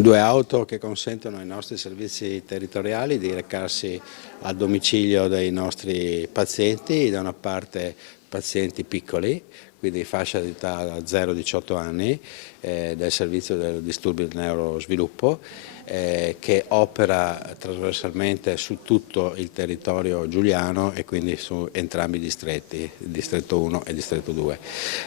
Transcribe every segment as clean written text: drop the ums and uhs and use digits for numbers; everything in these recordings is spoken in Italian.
Due auto che consentono ai nostri servizi territoriali di recarsi al domicilio dei nostri pazienti, da una parte pazienti piccoli, quindi fascia di età da 0-18 anni, del servizio del disturbi del neurosviluppo, che opera trasversalmente su tutto il territorio giuliano e quindi su entrambi i distretti, il distretto 1 e il distretto 2.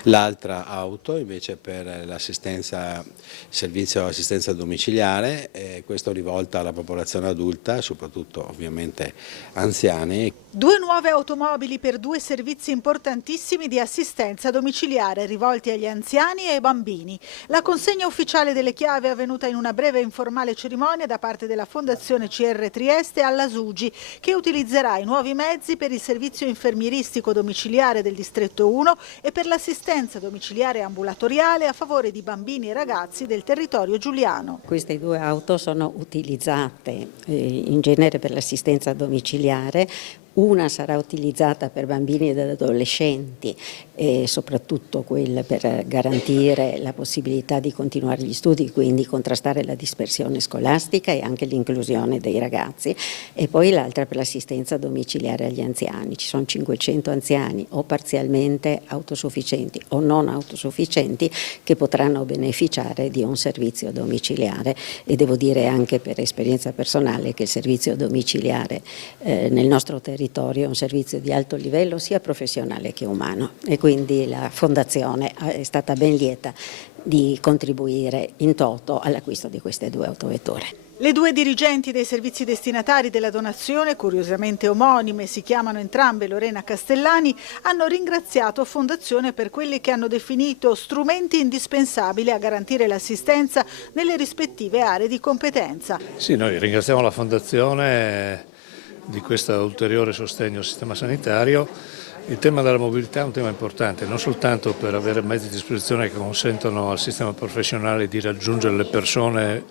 L'altra auto invece per l'assistenza, servizio assistenza domiciliare, questo rivolta alla popolazione adulta, soprattutto ovviamente anziani. Due nuove automobili per due servizi importantissimi di assistenza domiciliare rivolti agli anziani e ai bambini. La consegna ufficiale delle chiavi è avvenuta in una breve e informale cerimonia da parte della Fondazione CR Trieste alla SUGI, che utilizzerà i nuovi mezzi per il servizio infermieristico domiciliare del distretto 1 e per l'assistenza domiciliare ambulatoriale a favore di bambini e ragazzi del territorio giuliano. Queste due auto sono utilizzate in genere per l'assistenza domiciliare. Una sarà utilizzata per bambini ed adolescenti e soprattutto quella per garantire la possibilità di continuare gli studi, quindi contrastare la dispersione scolastica e anche l'inclusione dei ragazzi, e poi l'altra per l'assistenza domiciliare agli anziani. Ci sono 500 anziani o parzialmente autosufficienti o non autosufficienti che potranno beneficiare di un servizio domiciliare, e devo dire anche per esperienza personale che il servizio domiciliare nel nostro territorio è un servizio di alto livello sia professionale che umano, e quindi la Fondazione è stata ben lieta di contribuire in toto all'acquisto di queste due autovetture. Le due dirigenti dei servizi destinatari della donazione, curiosamente omonime, si chiamano entrambe Lorena Castellani, hanno ringraziato Fondazione per quelli che hanno definito strumenti indispensabili a garantire l'assistenza nelle rispettive aree di competenza. Sì, noi ringraziamo la Fondazione di questo ulteriore sostegno al sistema sanitario. Il tema della mobilità è un tema importante, non soltanto per avere mezzi a disposizione che consentono al sistema professionale di raggiungere le persone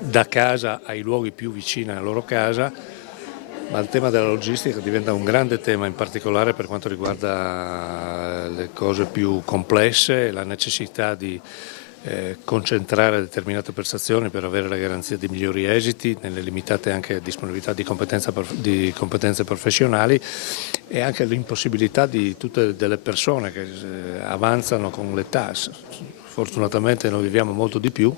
da casa ai luoghi più vicini alla loro casa, ma il tema della logistica diventa un grande tema, in particolare per quanto riguarda le cose più complesse, la necessità di concentrare determinate prestazioni per avere la garanzia di migliori esiti nelle limitate anche disponibilità di competenze professionali, e anche l'impossibilità di tutte delle persone che avanzano con l'età. Fortunatamente noi viviamo molto di più,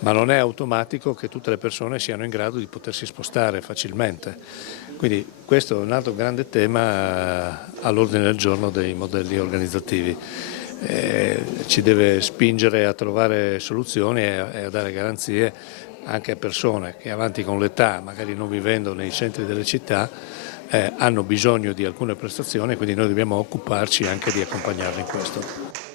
ma non è automatico che tutte le persone siano in grado di potersi spostare facilmente. Quindi questo è un altro grande tema all'ordine del giorno dei modelli organizzativi. Ci deve spingere a trovare soluzioni e a dare garanzie anche a persone che avanti con l'età, magari non vivendo nei centri delle città, hanno bisogno di alcune prestazioni, quindi noi dobbiamo occuparci anche di accompagnarli in questo.